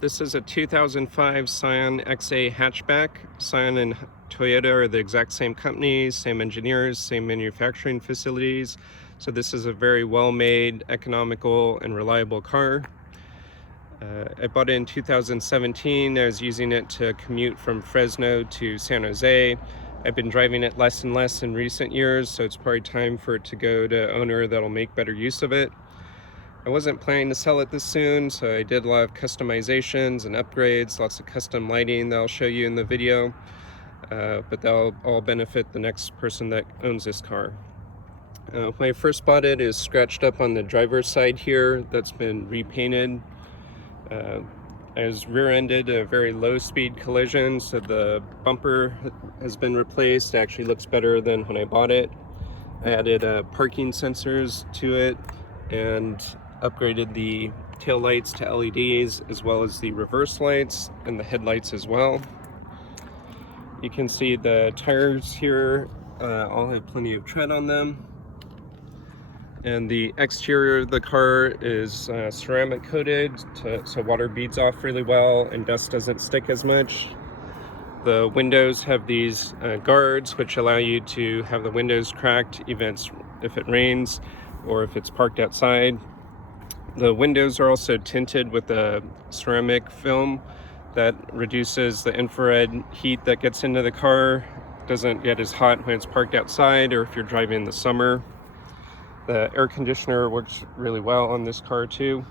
This is a 2005 Scion XA hatchback. Scion and Toyota are the exact same company, same engineers, same manufacturing facilities. So this is a very well-made, economical, and reliable car. I bought it in 2017. I was using it to commute from Fresno to San Jose. I've been driving it less and less in recent years, so it's probably time for it to go to an owner that'll make better use of it. I wasn't planning to sell it this soon, so I did a lot of customizations and upgrades, lots of custom lighting that I'll show you in the video, but that'll all benefit the next person that owns this car. When I first bought it, is scratched up on the driver's side here. That's been repainted. I was rear-ended a very low-speed collision, so the bumper has been replaced. It actually looks better than when I bought it. I added parking sensors to it and upgraded the tail lights to LEDs, as well as the reverse lights and the headlights as well. You can see the tires here all have plenty of tread on them. And the exterior of the car is ceramic coated so water beads off really well and dust doesn't stick as much. The windows have these guards which allow you to have the windows cracked even if it rains or if it's parked outside. The windows are also tinted with a ceramic film that reduces the infrared heat that gets into the car. It doesn't get as hot when it's parked outside or if you're driving in the summer. The air conditioner works really well on this car too.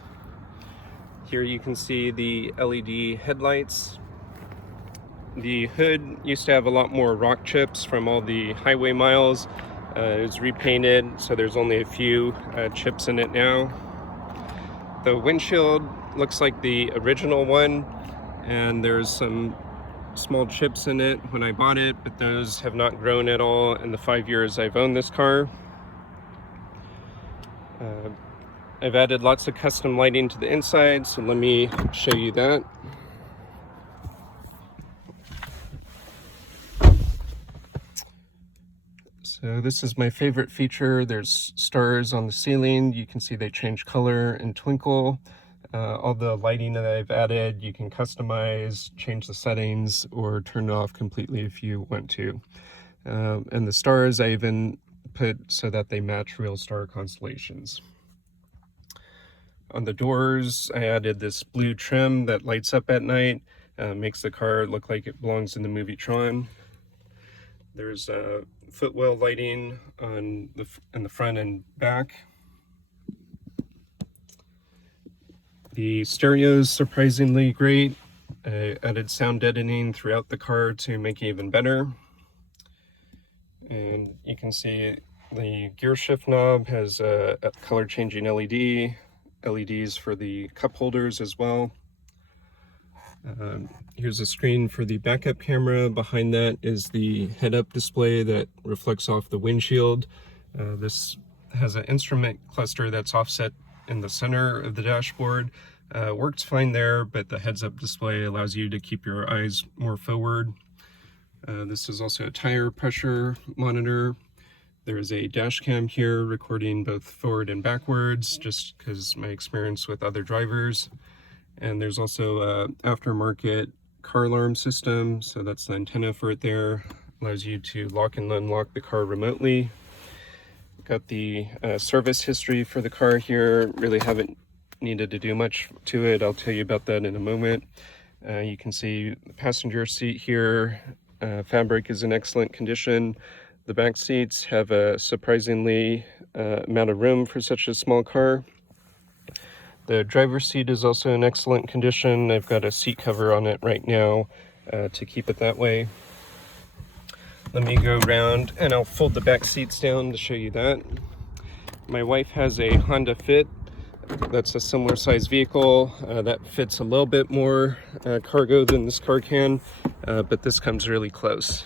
Here you can see the LED headlights. The hood used to have a lot more rock chips from all the highway miles. It was repainted, so there's only a few chips in it now. The windshield looks like the original one, and there's some small chips in it when I bought it, but those have not grown at all in the 5 years I've owned this car. I've added lots of custom lighting to the inside, so let me show you that. So this is my favorite feature. There's stars on the ceiling. You can see they change color and twinkle. All the lighting that I've added, you can customize, change the settings, or turn it off completely if you want to. And the stars I even put so that they match real star constellations. On the doors, I added this blue trim that lights up at night, makes the car look like it belongs in the movie Tron. There's footwell lighting in the front and back. The stereo is surprisingly great. I added sound deadening throughout the car to make it even better. And you can see the gear shift knob has a color changing LEDs for the cup holders as well. Here's a screen for the backup camera. Behind that is the head-up display that reflects off the windshield. This has an instrument cluster that's offset in the center of the dashboard. Works fine there, but the heads-up display allows you to keep your eyes more forward. This is also a tire pressure monitor. There is a dash cam here recording both forward and backwards, just because my experience with other drivers. And there's also an aftermarket car alarm system, so that's the antenna for it there. Allows you to lock and unlock the car remotely. Got the service history for the car here. Really haven't needed to do much to it. I'll tell you about that in a moment. You can see the passenger seat here. Fabric is in excellent condition. The back seats have a surprisingly amount of room for such a small car. The driver's seat is also in excellent condition. I've got a seat cover on it right now to keep it that way. Let me go around and I'll fold the back seats down to show you that. My wife has a Honda Fit. That's a similar size vehicle that fits a little bit more cargo than this car can, but this comes really close.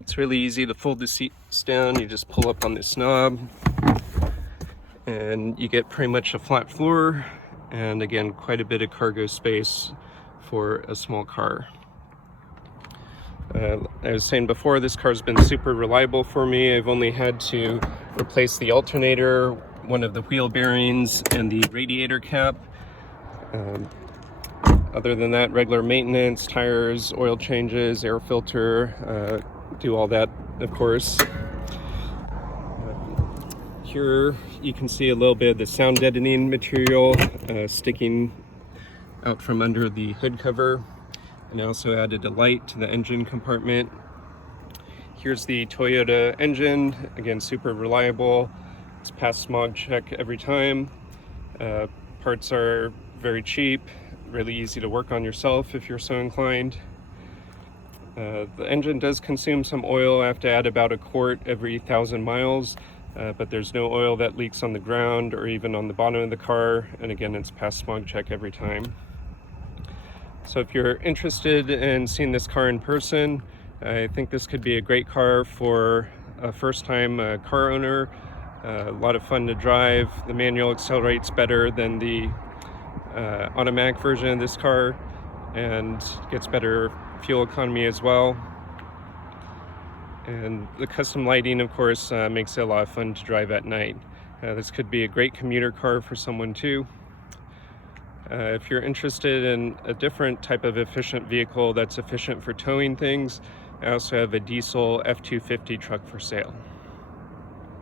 It's really easy to fold the seats down. You just pull up on this knob and you get pretty much a flat floor, and again, quite a bit of cargo space for a small car. I was saying before, this car's been super reliable for me. I've only had to replace the alternator, one of the wheel bearings, and the radiator cap. Other than that, regular maintenance, tires, oil changes, air filter, do all that, of course. Here you can see a little bit of the sound deadening material sticking out from under the hood cover. And I also added a light to the engine compartment. Here's the Toyota engine, again super reliable. It's passed smog check every time. Parts are very cheap, really easy to work on yourself if you're so inclined. The engine does consume some oil. I have to add about a quart every 1,000 miles, but there's no oil that leaks on the ground or even on the bottom of the car. And again, it's passed smog check every time. So if you're interested in seeing this car in person, I think this could be a great car for a first-time car owner. A lot of fun to drive. The manual accelerates better than the automatic version of this car and gets better fuel economy as well. And the custom lighting, of course, makes it a lot of fun to drive at night. This could be a great commuter car for someone too. If you're interested in a different type of efficient vehicle that's efficient for towing things, I also have a diesel F-250 truck for sale.